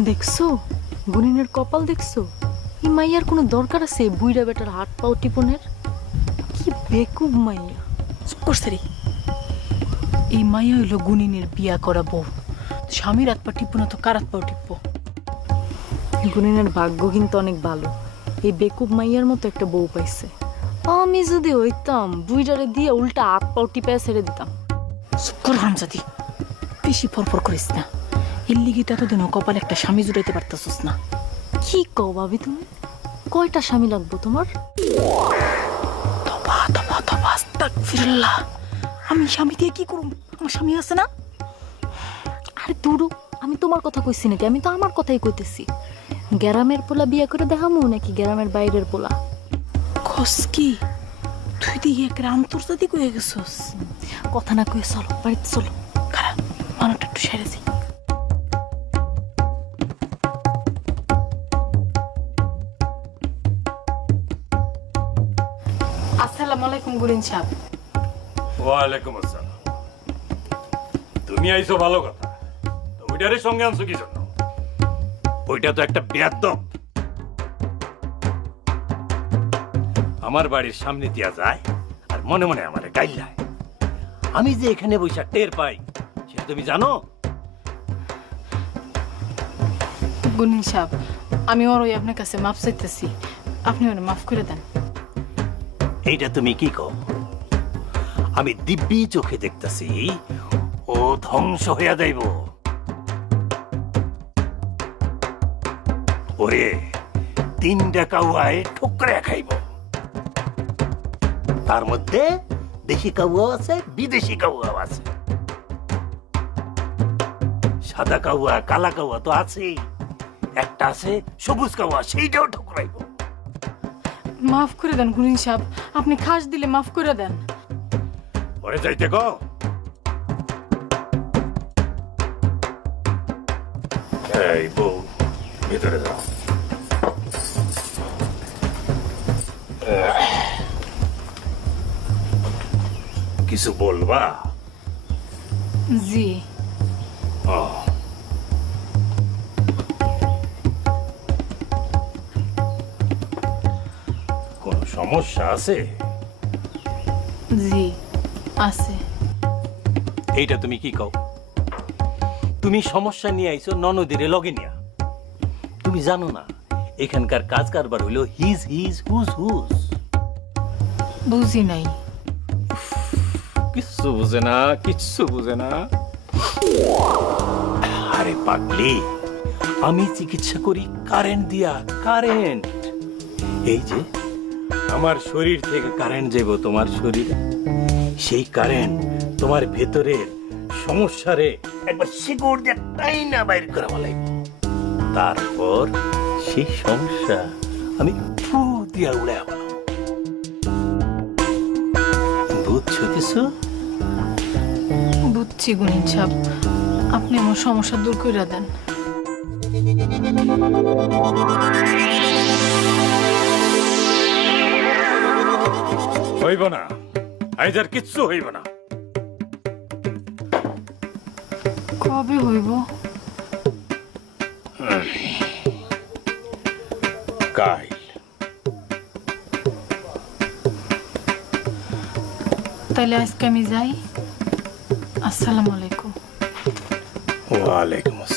দেখছ? গুনিনের কপাল দেখছ? এই মাইয়ার কোনো দরকার আছে বুইরা বেটার হাত পাও টিপনের? কি বেকুব মাইয়া। চুপ করছে রে। এই মাইয়া হইল গুনিনের বিয়া করা বউ। স্বামীর হাত পা টিপবো না তো কার হাত পাও টিপবো? গুনিনের ভাগ্য কিন্তু অনেক ভালো। এই বেকুব মাইয়ার মতো একটা বউ পাইছে। আমি যদি হইতাম, বুইডারে দিয়ে উল্টা হাত পাও টিপে ছেড়ে দিতাম। চুপ কর হামজাদি। বেশি ফরফর করিস না। এর লিগে তো এতদিনও কপালে একটা স্বামী জুড়াইতে পারতাছিস না। কি কও ভাবি তুমি? কয়টা স্বামী লাগবো তোমার? তবা তবা তবা আস্তাগফিরুল্লাহ। আমি স্বামী দিয়ে কি করুম? আমার স্বামী আছে না? আরে দুরু আমি তোমার কথা কইছি নাকি? আমি তো আমার কথাই কইতেছি। গ্যারামের পোলা বিয়ে করে দেখামু নাকি গ্যারামের বাইরের পোলা? খস কি? তুই দিয়ে এক আন্তর্জাতিক হয়ে গেছস। কথা না কয়ে চলো বাড়িতে চলো। খারাপ মানুষটা একটু সেরে যাই। আসসালামু আলাইকুম গুরিন সাহেব। ওয়ালাইকুম আসসালাম। তুমি আইছো ভালো কথা। তো ওইটারে সঙ্গে আনছো কি জন্য? ওইটা তো একটা বেয়াদব। আমার বাড়ির সামনে দিয়া যায় আর মনে মনে আমারে গাইলায়। আমি যে এখানে বৈশা টের পাই সেটা তুমি জানো? গুরিন সাহেব আমি ওর ওই আপনার কাছে মাপ চাইতেছি। আপনি ওরা মাফ করে দেন। এইটা তুমি কি কও? আমি দিব্যি চোখে দেখতাছি, ও ধ্বংস হইয়া যাইব। ওরে, তিনটা কাউয়ায় ঠোকরে খাইব। তার মধ্যে দেশি কাউয়া আছে, বিদেশি কাউয়া আছে। সাদা কাউয়া, কালা কাউয়া তো আছেই। একটা আছে, সবুজ কাউয়া, সেইটাও ঠোকরাইব। মাফ করে দেন গুরিন সাহেব। আপনি খাস দিলে মাফ করে দেন। ওরে যাইতে কো এই বউ ভিতরে যাও। কিছু বলবা? জি। ও। সমস্যা আছে? জি আছে। এইটা তুমি কি কও? তুমি সমস্যা নিয়ে আইছো ননদিরে লগে নিয়া। তুমি জানো না এখানকার কাজ কারবার হইল হিজ হিজ হুজ হুজ। বুঝি নাই। কিচ্ছু বুঝে না কিচ্ছু বুঝে না। আরে পাগলি আমি চিকিৎসা করি কারেন্ট দিয়া কারেন্ট। এই যে আমার শরীর থেকে কারেন্ট যাব তোমার শরীরে, সেই কারেন্ট তোমার ভেতরের সমস্যারে একবার শিকড় দিয়ে টাইনা বাইর করে বলাই তারপর সেই সমস্যা আমি ফু দিয়া উড়ে বুঝছ কিছু? বুঝছি গুনিন সাহেব। আপনি আমার সমস্যা দূর করে দেন। হইব না। আইজ আর কিচ্ছু হইব না। কবে হইব? কাইল তাইলে আজকে আমি যাই। আসসালামু আলাইকুম। ওয়ালাইকুম আসসালাম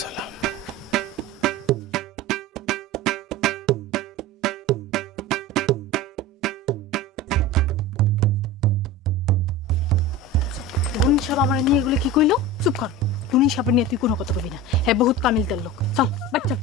গুনি সাহেব আমার নিয়ে এগুলো কি কইলো? চুপ কর। গুনি সাপের নিয়ে তুই কোনো কথা কবি না। হ্যাঁ বহুত কামিল তার লোক। চল, বাচ্চা।